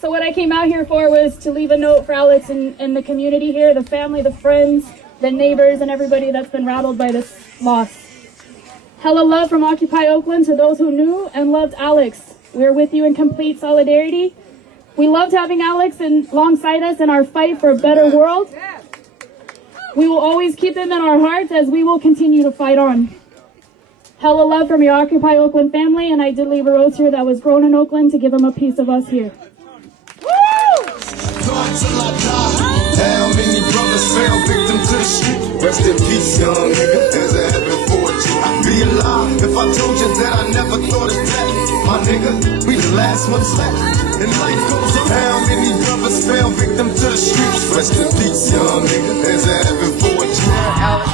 So what I came out here for was to leave a note for Alex and the community here, the family, the friends, the neighbors, and everybody that's been rattled by this loss. Hella love from Occupy Oakland to those who knew and loved Alex. We are with you in complete solidarity. We loved having Alex alongside us in our fight for a better world. We will always keep him in our hearts as we will continue to fight on. Hella love from your Occupy Oakland family, and I did leave a rose here that was grown in Oakland to give him a piece of us here. How many brothers fell victim to the street? Rest in peace, young nigga. There's a heaven for you. I'd be a lie if I told you that I never thought of that. My nigga, we the last ones left. And life goes on. How many brothers fell victim to the streets? Rest in peace, young nigga. There's a heaven for you. Alex,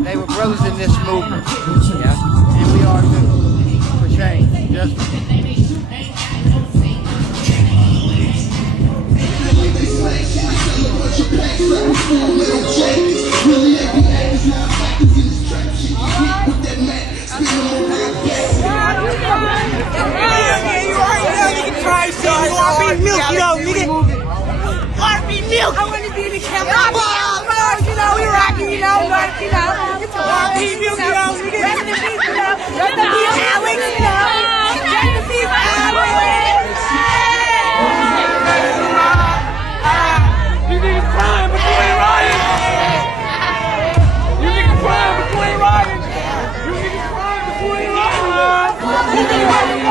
they were brothers in this movement. Yeah, and we are too. For change, justice. I want to be in the camp. You know, we rocking, you know, it's RP milk, you know, we get rest in peace, you know, rest in peace, Alex, you know, rest in peace, Alex. You niggas crying, but you ain't riding. You niggas crying, but you ain't riding. You niggas crying, but you ain't riding. You niggas riding.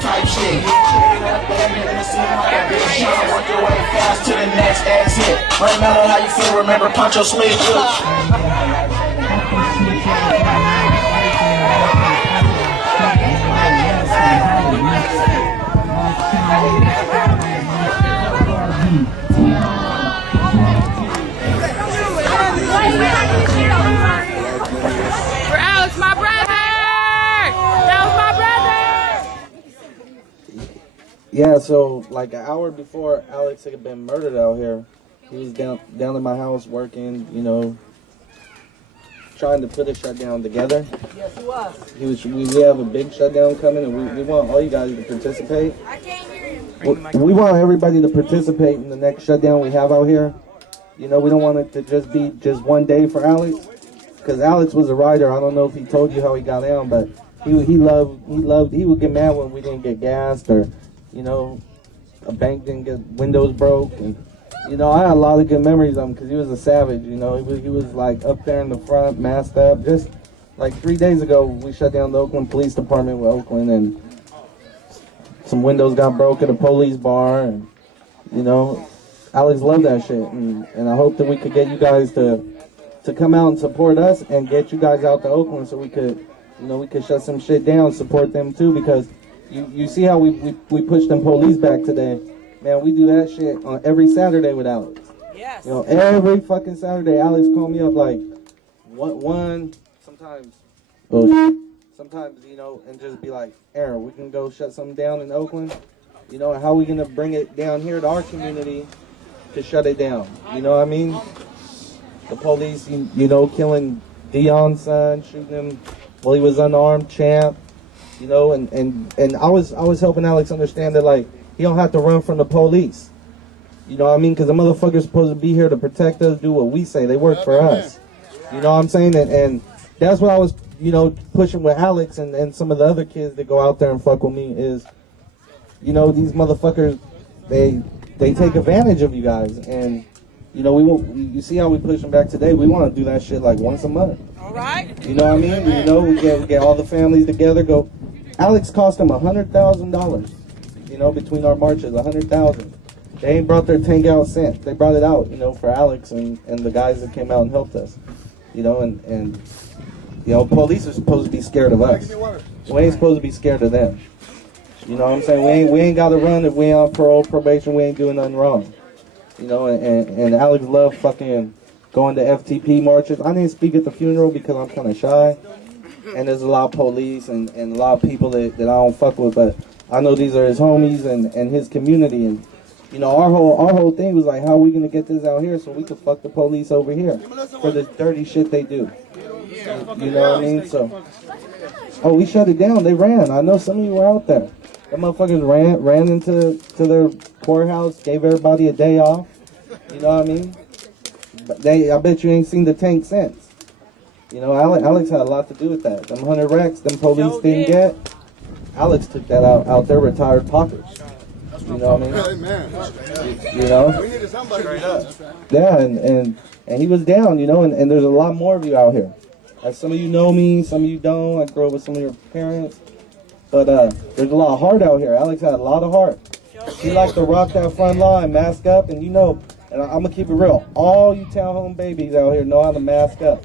Type shit. Work your way fast to the next exit. Remember how you feel, remember punch your sleeve. For Alex, my brother! That was my brother! Yeah, so like an hour before Alex had been murdered out here, he was down at my house working, you know, trying to put a shutdown together. Yes, he was. We have a big shutdown coming, and we want all you guys to participate. I can't hear you. We want everybody to participate in the next shutdown we have out here. You know, we don't want it to just be just one day for Alex, because Alex was a rider. I don't know if he told you how he got down, but he would get mad when we didn't get gassed, or, you know, a bank didn't get windows broke. And, you know, I had a lot of good memories of him because he was a savage. You know, he was like up there in the front, masked up. Just like 3 days ago, we shut down the Oakland Police Department with Oakland, and some windows got broke at a police bar. And, you know, Alex loved that shit, and I hope that we could get you guys to come out and support us and get you guys out to Oakland so we could, you know, we could shut some shit down, support them too, because you see how we pushed them police back today. Man, we do that shit on every Saturday with Alex. Yes. You know, every fucking Saturday, Alex called me up like sometimes, you know, and just be like, Aaron, we can go shut something down in Oakland. You know, how are we gonna bring it down here to our community to shut it down? You know what I mean? The police, you know, killing Dion's son, shooting him while he was unarmed, Champ. You know, and I was helping Alex understand that, like, he don't have to run from the police. You know what I mean? Because the motherfucker's supposed to be here to protect us, do what we say. They work for us. You know what I'm saying? And that's what I was, you know, pushing with Alex and some of the other kids that go out there and fuck with me is, you know, these motherfuckers, they take advantage of you guys. And You know, you see how we push them back today? We want to do that shit like once a month. All right. You know what I mean? You know, we get all the families together, go. Alex cost them $100,000, you know, between our marches, $100,000. They ain't brought their tank out cent. They brought it out, you know, for Alex and the guys that came out and helped us. You know, and you know, police are supposed to be scared of us. We ain't supposed to be scared of them. You know what I'm saying? We ain't got to run if we ain't on parole, probation. We ain't doing nothing wrong. You know, and Alex loved fucking going to FTP marches. I didn't speak at the funeral because I'm kind of shy. And there's a lot of police and a lot of people that I don't fuck with. But I know these are his homies and his community. And, you know, our whole thing was like, how are we going to get this out here so we can fuck the police over here for the dirty shit they do? You know what I mean? So, oh, we shut it down. They ran. I know some of you were out there. Them motherfuckers ran into their courthouse, gave everybody a day off. You know what I mean? But I bet you ain't seen the tank since. You know, Alex had a lot to do with that. Them 100 racks, them police didn't get. Alex took that out their retired pockets. You know what I mean? You know? Yeah, and he was down, you know, and there's a lot more of you out here. Some of you know me, some of you don't. I grew up with some of your parents. But there's a lot of heart out here. Alex had a lot of heart. He liked to rock that front line, mask up, and you know, and I'm going to keep it real. All you townhome babies out here know how to mask up.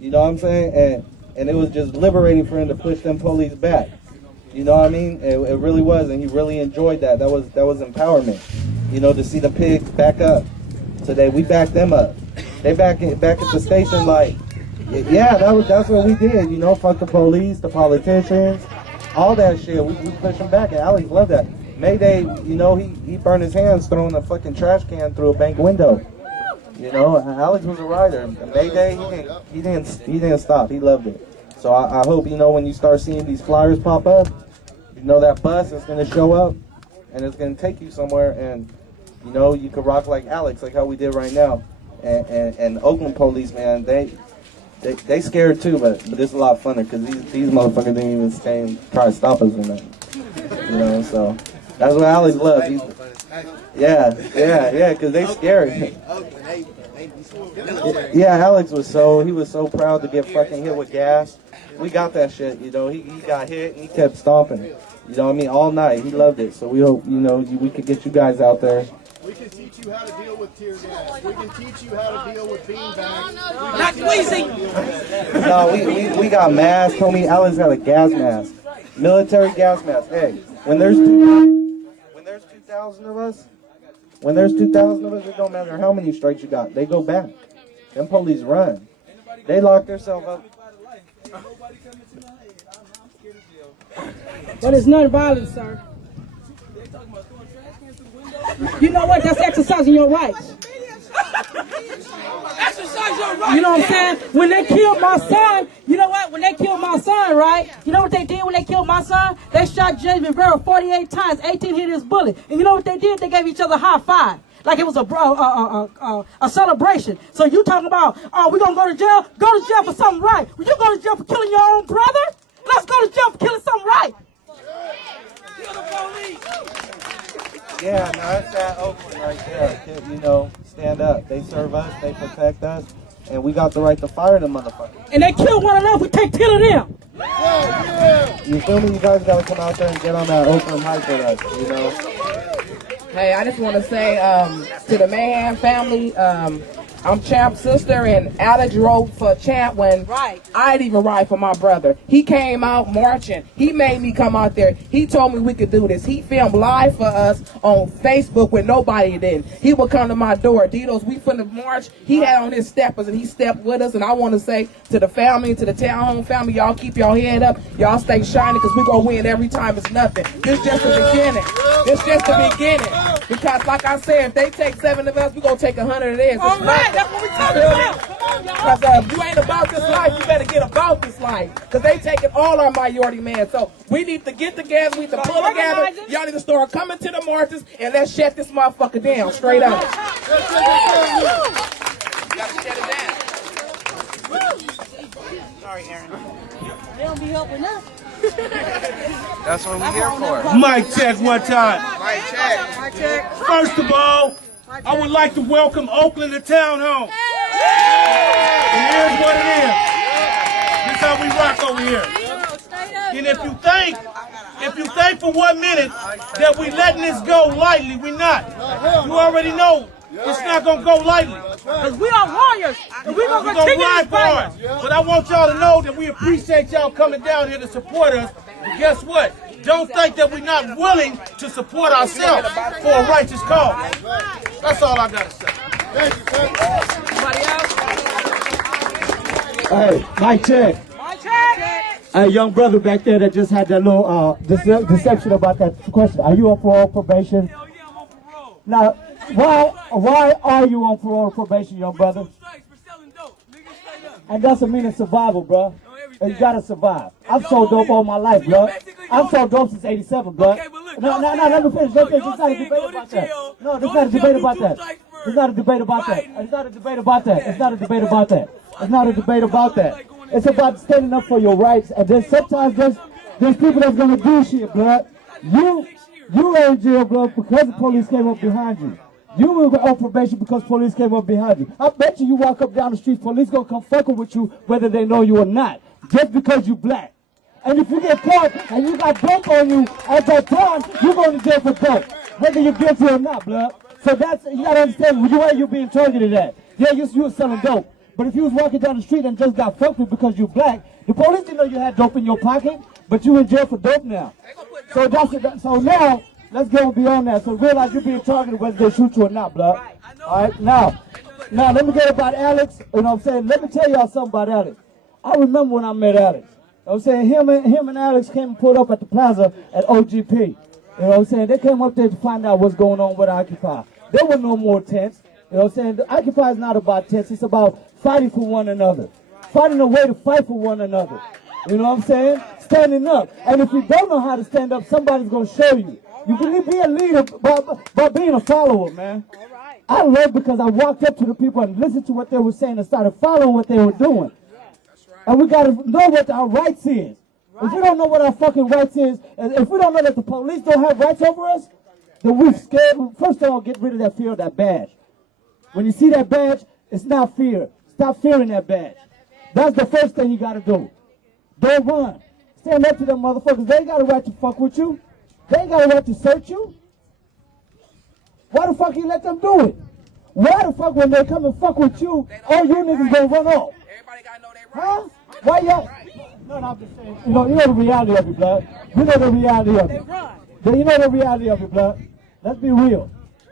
You know what I'm saying? And it was just liberating for him to push them police back. You know what I mean? It really was, and he really enjoyed that. That was empowerment. You know, to see the pigs back up. Today we backed them up. They back at the station like, yeah, that's what we did. You know, fuck the police, the politicians, all that shit. We pushed them back, and Alex loved that. Mayday, you know, he burned his hands throwing a fucking trash can through a bank window. You know, Alex was a rider. Mayday, he didn't stop. He loved it. So I hope, you know, when you start seeing these flyers pop up, you know that bus is going to show up and it's going to take you somewhere, and, you know, you could rock like Alex, like how we did right now. And Oakland police, man, they scared too, but it's a lot funner because these motherfuckers didn't even stay and try to stop us or nothing. You know, so that's what Alex loves. Yeah, because they scary. Yeah, Alex was so proud to get fucking hit with gas. We got that shit, you know. He got hit and he kept stomping. You know what I mean? All night. He loved it. So we hope, you know, we could get you guys out there. We can teach you how to deal with tear gas. We can teach you how to deal with beanbags. Not squeezing. No, we got masks, homie. Alex got a gas mask. Military gas mask. Hey, when there's 2,000 of us, it don't matter how many strikes you got. They go back. Them police run. They lock themselves up. But it's not violent, sir. You know what? That's exercising your rights. Exercise your rights. You know what I'm saying? When they killed my son, you know what? When they killed my son, right? You know what they did when they killed my son? They shot James Rivera 48 times, 18 hit his bullet. And you know what they did? They gave each other a high five. Like it was a celebration. So you talking about, oh, we're going to go to jail? Go to jail for something right. Well, you go to jail for killing your own brother? Let's go to jail for killing something right. Kill the police. Yeah, no, that's that Oakland right there. You know, stand up. They serve us, they protect us, and we got the right to fire them motherfuckers. And they kill one another, we take 10 of them. You feel me? You guys got to come out there and get on that Oakland hype with us, you know? Hey, I just want to say to the Mahan family, I'm Champ's sister, and Alex rode for Champ when I didn't even ride for my brother. He came out marching. He made me come out there. He told me we could do this. He filmed live for us on Facebook when nobody did. He would come to my door. Ditos, we finna march. He had on his steppers, and he stepped with us. And I want to say to the family, to the townhome family, y'all keep your head up. Y'all stay shining, because we're going to win every time. It's nothing. This just the beginning. This just the beginning. Because like I said, if they take 7 of us, we're going to take 100 of theirs. All right. That's what we talking about. Because if you ain't about this life, you better get about this life. Because they taking all our minority men. So we need to get together. We need to pull together. Y'all need to start coming to the marches, and let's shut this motherfucker down straight up. Sorry, Aaron. They don't be helping us. That's what we're here for. Mic check one time. Mic check. First of all, I would like to welcome Oakland to town home. And here's what it is. This is how we rock over here. And if you think for 1 minute that we letting this go lightly, we not. You already know it's not gonna go lightly. Because we are warriors, and we're going to continue ride to for us. But I want y'all to know that we appreciate y'all coming down here to support us. And guess what? Don't think that we're not willing to support ourselves for a righteous cause. That's all I gotta say. Thank you, sir. Hey, mic check. Hey, young brother back there that just had that little deception about that question. Are you on parole or probation? Hell yeah, I'm on parole. Now, why are you on parole or probation, young brother? And doesn't mean it's survival, bro. And you gotta survive. I've sold dope all my life, bro. I've sold dope since '87, bro. No, let me finish. It's not a debate about that. No, it's not a debate about that. It's not a debate about that. It's not a debate about that. It's not a debate about that. It's not a debate about that. It's about standing up for your rights. And then sometimes there's people that's gonna do shit, blood. You were in jail, blood, because the police came up behind you. You were on probation because police came up behind you. I bet you walk up down the street, police gonna come fucking with you whether they know you or not, just because you black. And if you get caught and you got dope on you at that time, you're going to jail for dope, whether you're guilty or not, blood. So that's, you gotta understand where you being targeted at. Yeah, you was selling dope. But if you was walking down the street and just got fucked with because you're black, the police didn't know you had dope in your pocket, but you in jail for dope now. So now, let's go beyond that. So realize you're being targeted whether they shoot you or not, blood. All right, now let me get about Alex. You know what I'm saying? Let me tell y'all something about Alex. I remember when I met Alex. You know what I'm saying? Him and Alex came and pulled up at the plaza at OGP. You know what I'm saying? They came up there to find out what's going on with Occupy. There were no more tents. You know what I'm saying? The Occupy is not about tents. It's about fighting for one another. Finding a way to fight for one another. You know what I'm saying? Standing up. And if you don't know how to stand up, somebody's going to show you. You can be a leader by being a follower, man. I love because I walked up to the people and listened to what they were saying and started following what they were doing. And we got to know what our rights is. If we don't know what our fucking rights is, if we don't know that the police don't have rights over us, then we're scared. First of all, get rid of that fear of that badge. When you see that badge, it's not fear. Stop fearing that badge. That's the first thing you got to do. Don't run. Stand up to them motherfuckers. They ain't got a right to fuck with you. They ain't got a right to search you. Why the fuck you let them do it? Why the fuck when they come and fuck with you, all you niggas gonna run off? Everybody gotta know their rights. Huh? Why y'all? No, I'm just saying. You know the reality of it, blood. You know the reality of it. You know the reality of it, blood. Let's be real.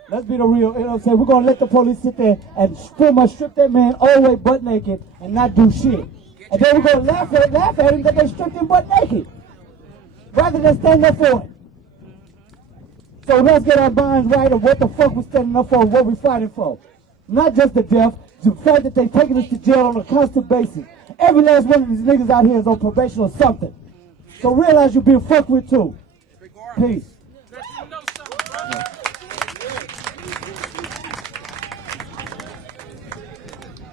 Let's be the real. You know what I'm saying? We're gonna let the police sit there and pretty much strip that man all the way butt naked and not do shit. And then we're gonna laugh at him that they stripped him butt naked, rather than stand up for him. So let's get our minds right of what the fuck we're standing up for and what we're fighting for. Not just the death, the fact that they're taking us to jail on a constant basis. Every last one of these niggas out here is on probation or something. So realize you're being fucked with too. Peace.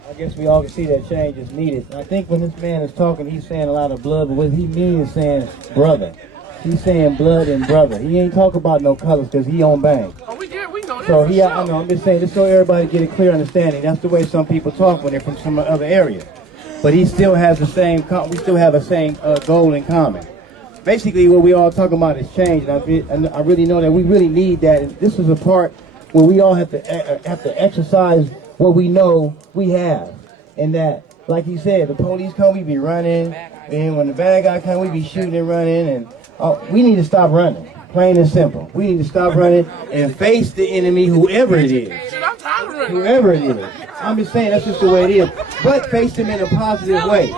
I guess we all can see that change is needed. I think when this man is talking, he's saying a lot of blood, but what he means is saying brother. He's saying blood and brother. He ain't talking about no colors because he on bang. Oh, we know that. So I know, I'm just saying, just so everybody get a clear understanding. That's the way some people talk when they're from some other area. But he still has the same, we still have the same goal in common. Basically, what we all talking about is change, and I really know that we really need that. And this is a part where we all have to exercise what we know we have. And that, like he said, the police come, we be running, and when the bad guy come, we be shooting and running, and we need to stop running, plain and simple. We need to stop running and face the enemy, whoever it is. Whoever it is. I'm just saying that's just the way it is. But face them in a positive way.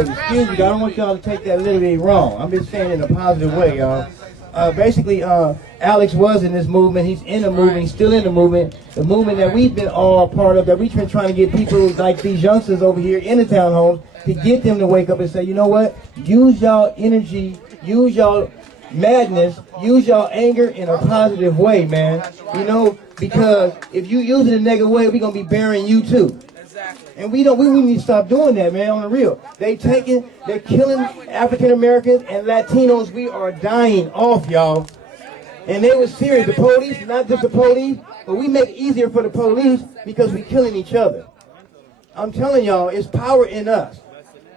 Excuse me, I don't want y'all to take that literally wrong. I'm just saying in a positive way, y'all. Basically, Alex was in this movement. He's in the movement. He's still in the movement. The movement that we've been all a part of, that we've been trying to get people like these youngsters over here in the townhomes to get them to wake up and say, you know what? Use y'all energy, use y'all madness, use y'all anger in a positive way, man. You know, because if you use it in a negative way, we're going to be burying you too. And we need to stop doing that, man, on the real. They're killing African Americans and Latinos. We are dying off, y'all. And they were serious. The police, not just the police, but we make it easier for the police because we're killing each other. I'm telling y'all, it's power in us.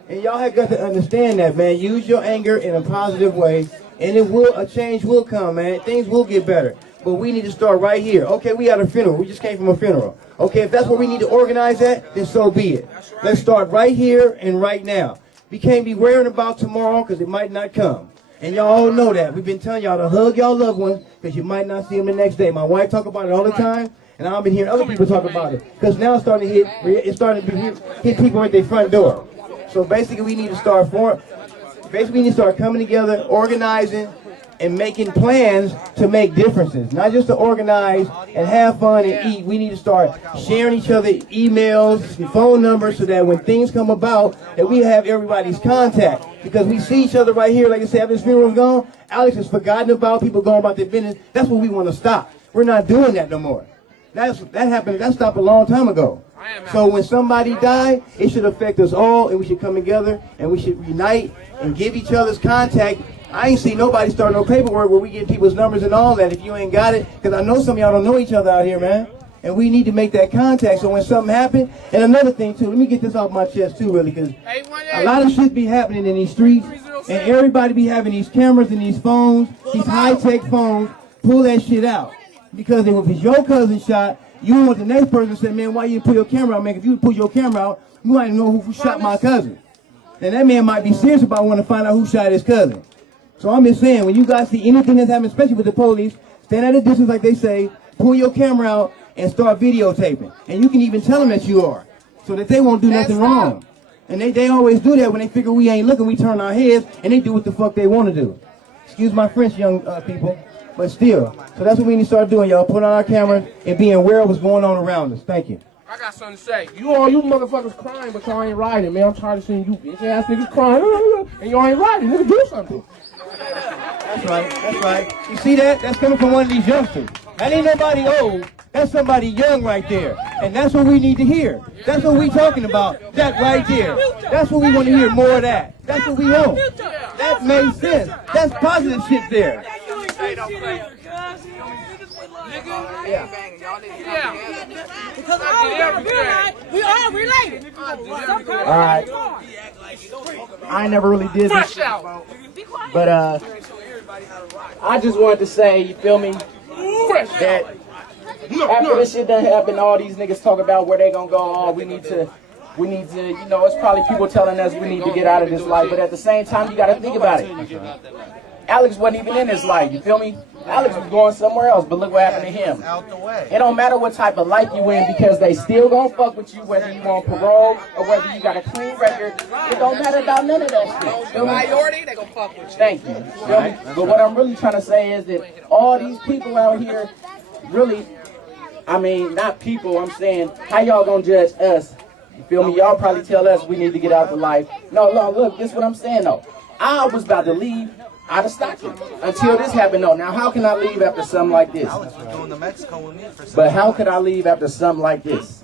And y'all have got to understand that, man. Use your anger in a positive way, and a change will come, man. Things will get better. But we need to start right here. Okay, we had a funeral. We just came from a funeral. Okay, if that's where we need to organize at, then so be it. Let's start right here and right now. We can't be worrying about tomorrow because it might not come. And y'all all know that. We've been telling y'all to hug y'all loved ones because you might not see them the next day. My wife talk about it all the time, and I've been hearing other people talk about it. Because now it's starting to hit people at their front door. So basically we need to start coming together, organizing, and making plans to make differences. Not just to organize and have fun and eat. We need to start sharing each other emails, phone numbers, so that when things come about, that we have everybody's contact. Because we see each other right here, like I said, after this funeral's gone, Alex is forgotten about, people going about their business. That's what we want to stop. We're not doing that no more. That stopped a long time ago. So when somebody died, it should affect us all, and we should come together, and we should unite and give each other's contact. I ain't seen nobody start no paperwork where we get people's numbers and all that if you ain't got it, because I know some of y'all don't know each other out here, man. And we need to make that contact so when something happens. And another thing, too, let me get this off my chest, too, really, because a lot of shit be happening in these streets, and everybody be having these cameras and these phones, these high-tech phones. Pull that shit out. Because if it's your cousin shot, you want the next person to say, man, why you didn't pull your camera out, man? If you pull your camera out, you might know who shot my cousin. And that man might be serious about wanting to find out who shot his cousin. So I'm just saying, when you guys see anything that's happening, especially with the police, stand at a distance like they say, pull your camera out, and start videotaping. And you can even tell them that you are, so that they won't do nothing wrong. And they always do that when they figure we ain't looking, we turn our heads, and they do what the fuck they want to do. Excuse my French, young people, but still. So that's what we need to start doing, y'all. Put on our cameras and being aware of what's going on around us. Thank you. I got something to say. You motherfuckers crying, but y'all ain't riding, man. I'm tired of seeing you bitch ass niggas crying, and y'all ain't riding. Nigga, do something. That's right, that's right. You see that? That's coming from one of these youngsters. That ain't nobody old. That's somebody young right there. And that's what we need to hear. That's what we talking about. That right there. That's what we want to hear, more of that. That's what we want. That makes sense. That's positive shit there. Yeah. Because we all related. All right. I ain't never really did this, but I just wanted to say, you feel me, that after this shit done happened, all these niggas talk about where they gonna go. Oh, we need to, you know, it's probably people telling us we need to get out of this life, but at the same time, you gotta think about it. Alex wasn't even in his life, you feel me? Alex was going somewhere else, but look what happened to him. It don't matter what type of life you in, because they still gonna fuck with you, whether you on parole or whether you got a clean record. It don't matter about none of that shit. The minority, they gonna fuck with you. Thank you. Feel me? But what I'm really trying to say is that all these people out here, really, I mean, not people, I'm saying, how y'all gonna judge us? You feel me? Y'all probably tell us we need to get out the life. No, look, this is what I'm saying though. I was about to leave out of Stockton until this happened though. Now how can I leave after something like this? But how could I leave after something like this?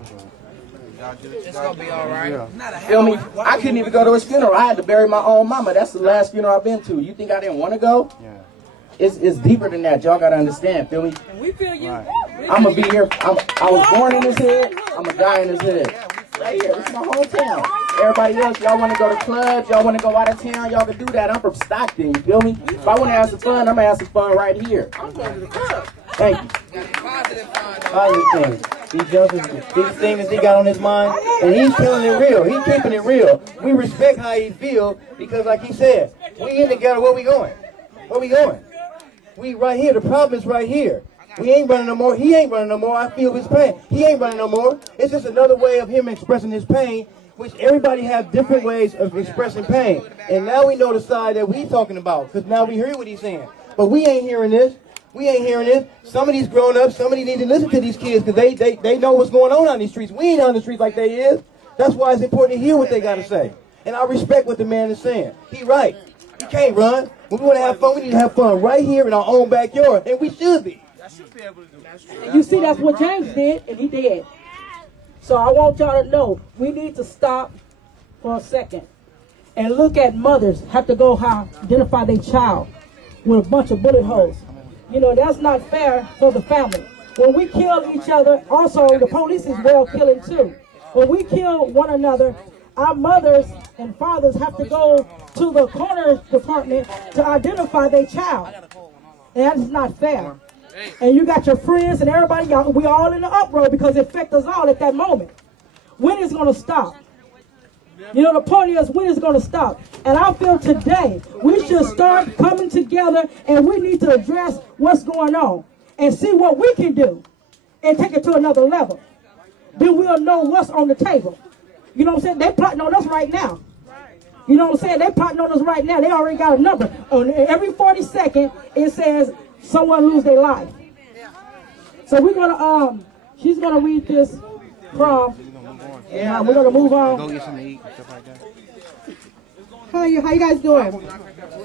It's gonna be alright. Feel me? I couldn't even go to his funeral. I had to bury my own mama. That's the last funeral I've been to. You think I didn't want to go? It's deeper than that. Y'all gotta understand. Feel me? We feel you. I'm gonna be here. I was born in his head. I'm gonna die in his head. Right here. This is my hometown. Everybody else, y'all want to go to clubs, y'all want to go out of town, y'all can do that. I'm from Stockton, you feel me? If I want to have some fun, I'm going to have some fun right here. I'm going to the club. Thank you. Positive things. These youngsters, these things that he got on his mind, and he's feeling it real. He's keeping it real. We respect how he feels because, like he said, we in together. Where we going? Where we going? We right here. The problem is right here. We ain't running no more. He ain't running no more. I feel his pain. He ain't running no more. It's just another way of him expressing his pain, which everybody have different ways of expressing pain. And now we know the side that we talking about, because now we hear what he's saying. But we ain't hearing this. We ain't hearing this. Some of these grown-ups, somebody need to listen to these kids, because they know what's going on these streets. We ain't on the streets like they is. That's why it's important to hear what they got to say. And I respect what the man is saying. He right. He can't run. When we want to have fun, we need to have fun right here in our own backyard. And we should be. You see, that's what James did, and he did. So I want y'all to know, we need to stop for a second and look at mothers have to go identify their child with a bunch of bullet holes. You know, that's not fair for the family. When we kill each other, also the police is well killing too. When we kill one another, our mothers and fathers have to go to the coroner's department to identify their child. And that is not fair. And you got your friends and everybody, y'all, we all in the uproar because it affects us all at that moment. When is it going to stop? You know, the point is, when is it going to stop? And I feel today we should start coming together and we need to address what's going on and see what we can do and take it to another level. Then we'll know what's on the table. You know what I'm saying? They're plotting on us right now. You know what I'm saying? They're plotting on us right now. They already got a number. Every 40 seconds, it says someone lose their life. So we're going to, she's going to read this from, we're going to move on. Go get something to eat and stuff like that. How you guys doing?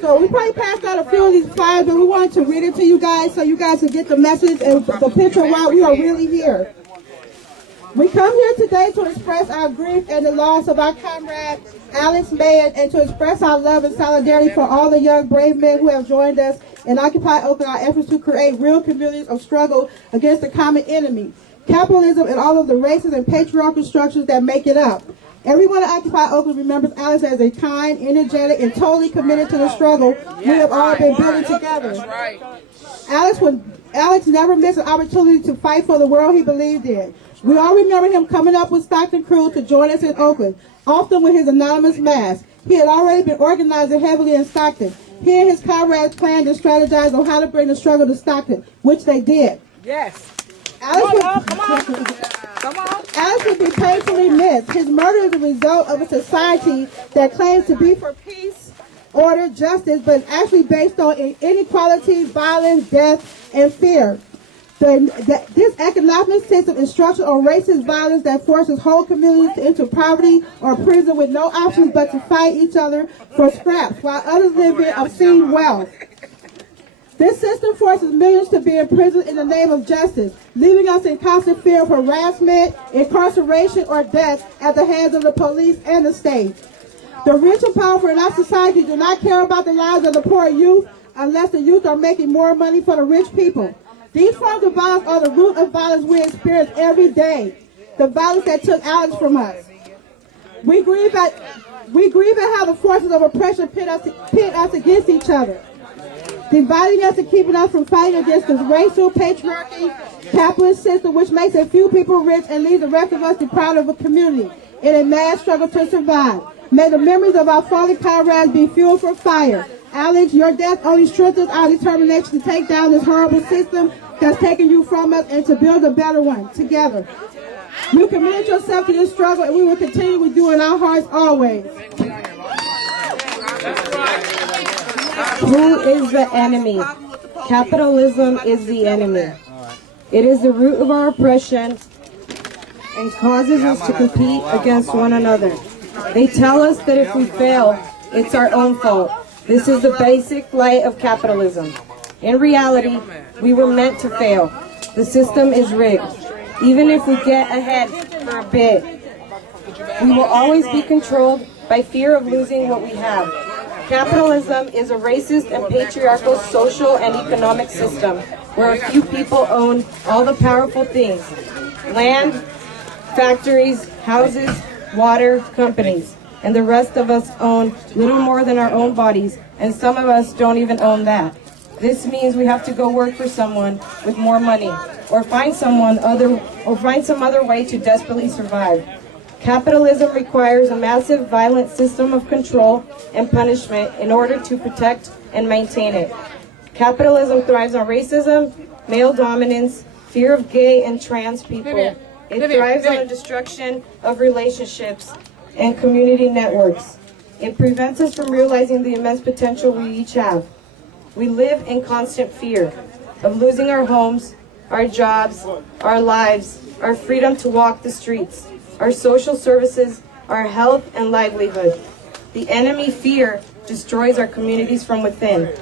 So we probably passed out a few of these flyers, but we wanted to read it to you guys so you guys can get the message and the picture of why we are really here. We come here today to express our grief and the loss of our comrade, Alex Mahan, and to express our love and solidarity for all the young, brave men who have joined us in Occupy Oakland, our efforts to create real communities of struggle against the common enemy, capitalism, and all of the racist and patriarchal structures that make it up. Everyone at Occupy Oakland remembers Alex as a kind, energetic, and totally committed to the struggle we have all been building together. Alex never missed an opportunity to fight for the world he believed in. We all remember him coming up with Stockton crew to join us in Oakland, often with his anonymous mask. He had already been organizing heavily in Stockton. He and his comrades planned and strategized on how to bring the struggle to Stockton, which they did. Yes. Alex would be painfully missed. His murder is a result of a society that claims to be for peace, order, justice, but actually based on inequality, violence, death, and fear. This economic system is structured on racist violence that forces whole communities into poverty or prison with no options but to fight each other for scraps, while others live in obscene wealth. This system forces millions to be imprisoned in the name of justice, leaving us in constant fear of harassment, incarceration, or death at the hands of the police and the state. The rich and powerful in our society do not care about the lives of the poor youth unless the youth are making more money for the rich people. These forms of violence are the root of violence we experience every day, the violence that took Alex from us. We grieve at how the forces of oppression pit us against each other, dividing us and keeping us from fighting against this racial, patriarchy, capitalist system which makes a few people rich and leaves the rest of us deprived of a community in a mad struggle to survive. May the memories of our fallen comrades be fuel for fire. Alex, your death only strengthens our determination to take down this horrible system that's taken you from us and to build a better one together. You committed yourself to this struggle and we will continue with you in our hearts always. Who is the enemy? Capitalism is the enemy. It is the root of our oppression and causes us to compete against one another. They tell us that if we fail, it's our own fault. This is the basic lie of capitalism. In reality, we were meant to fail. The system is rigged. Even if we get ahead for a bit, we will always be controlled by fear of losing what we have. Capitalism is a racist and patriarchal social and economic system where a few people own all the powerful things: land, factories, houses, water, companies. And the rest of us own little more than our own bodies, and some of us don't even own that. This means we have to go work for someone with more money, or find some other way to desperately survive. Capitalism requires a massive, violent system of control and punishment in order to protect and maintain it. Capitalism thrives on racism, male dominance, fear of gay and trans people. It thrives on the destruction of relationships and community networks. It prevents us from realizing the immense potential we each have. We live in constant fear of losing our homes, our jobs, our lives, our freedom to walk the streets, our social services, our health and livelihood. The enemy fear destroys our communities from within.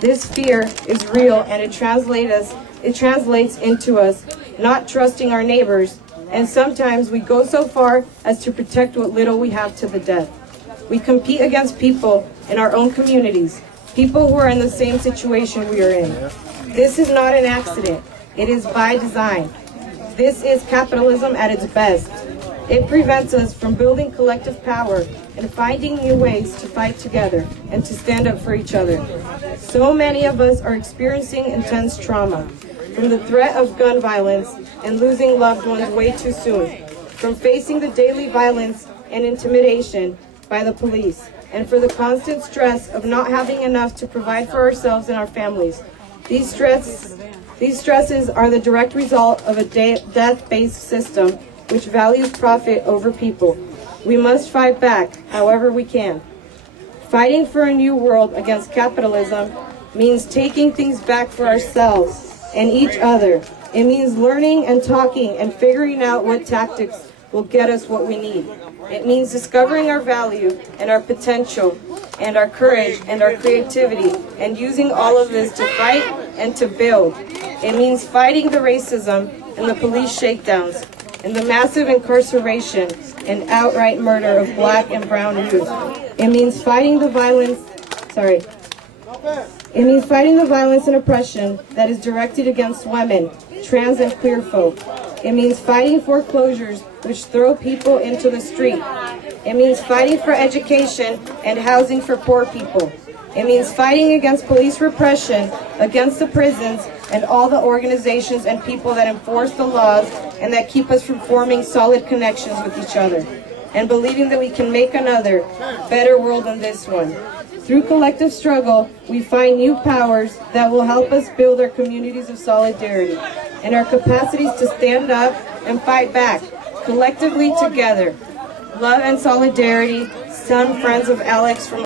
This fear is real and it translates into us not trusting our neighbors, and sometimes we go so far as to protect what little we have to the death. We compete against people in our own communities. people who are in the same situation we are in. This is not an accident. It is by design. This is capitalism at its best. It prevents us from building collective power and finding new ways to fight together and to stand up for each other. So many of us are experiencing intense trauma, from the threat of gun violence and losing loved ones way too soon, from facing the daily violence and intimidation by the police, and for the constant stress of not having enough to provide for ourselves and our families. These stresses are the direct result of a death-based system which values profit over people. We must fight back however we can. Fighting for a new world against capitalism means taking things back for ourselves and each other. It means learning and talking and figuring out what tactics will get us what we need. It means discovering our value and our potential and our courage and our creativity and using all of this to fight and to build. It means fighting the racism and the police shakedowns and the massive incarceration and outright murder of black and brown youth. It means fighting the violence, It means fighting the violence and oppression that is directed against women, trans and queer folk. It means fighting foreclosures which throw people into the street. It means fighting for education and housing for poor people. It means fighting against police repression, against the prisons, and all the organizations and people that enforce the laws and that keep us from forming solid connections with each other, and believing that we can make another, better world than this one. Through collective struggle, we find new powers that will help us build our communities of solidarity and our capacities to stand up and fight back, collectively together. Love and solidarity, some friends of Alex from